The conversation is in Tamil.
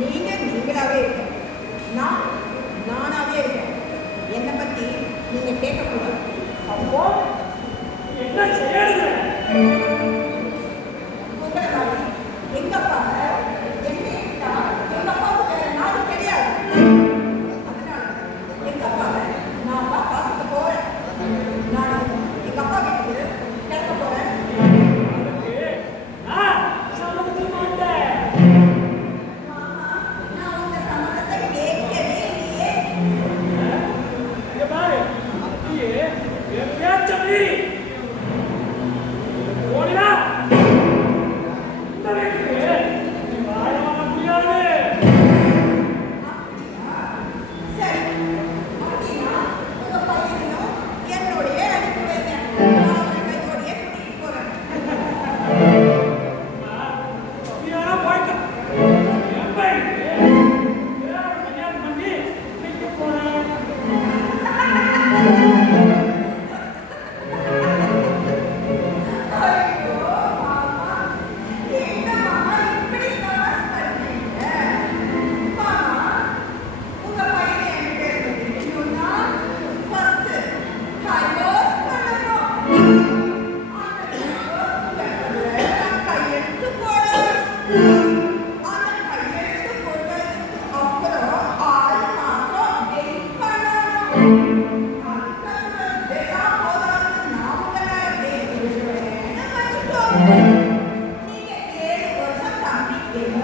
நீங்க நீங்களாவே இருக்க, நான் நானாவே இருக்கேன். என்னை பத்தி நீங்க கேட்கக்கூடாது. அப்போ என்ன செய்யறது? உங்களை மாதிரி எங்க அப்பாவை என்னை விட்டா எங்க அப்பாவுக்கு வேற நாடு கிடையாது. அதனால எங்க அப்பாவை நான் தான் பார்த்துக்க போறேன். நான் எங்க அப்பா வீட்டுக்கு கிளம்ப போறேன். மாமா, நான் உங்க சம்மதத்தை கேட்கவே இல்லையே. அப்படியா? சரி, அப்படின்னா உங்க பையனையும் என்னோடயே அனுப்பி வைங்க. நான் அவரை கையோடயே கூட்டிட்டு போறேன். ஐயோ மாமா, என்ன மாமா இப்படி தமாஷ் பண்றீங்க? மாமா, உங்க பையனை என்கிட்ட இருந்து பிரிக்கணும்னா first divorce பண்ணணும். அந்த divorce பேப்பர்ல கையெழுத்து போடணும். அந்த கையெழுத்து போட்டதுக்கு அப்புறம் 6 மாசம் wait பண்ணணும். அதுக்கப்புறம் இதெல்லாம் போதாதுன்னு நான் உங்க மேல பேசி விடுவேன்னு வச்சுக்கோங்க. நீங்க 7 வருஷம் தம்பி என்ன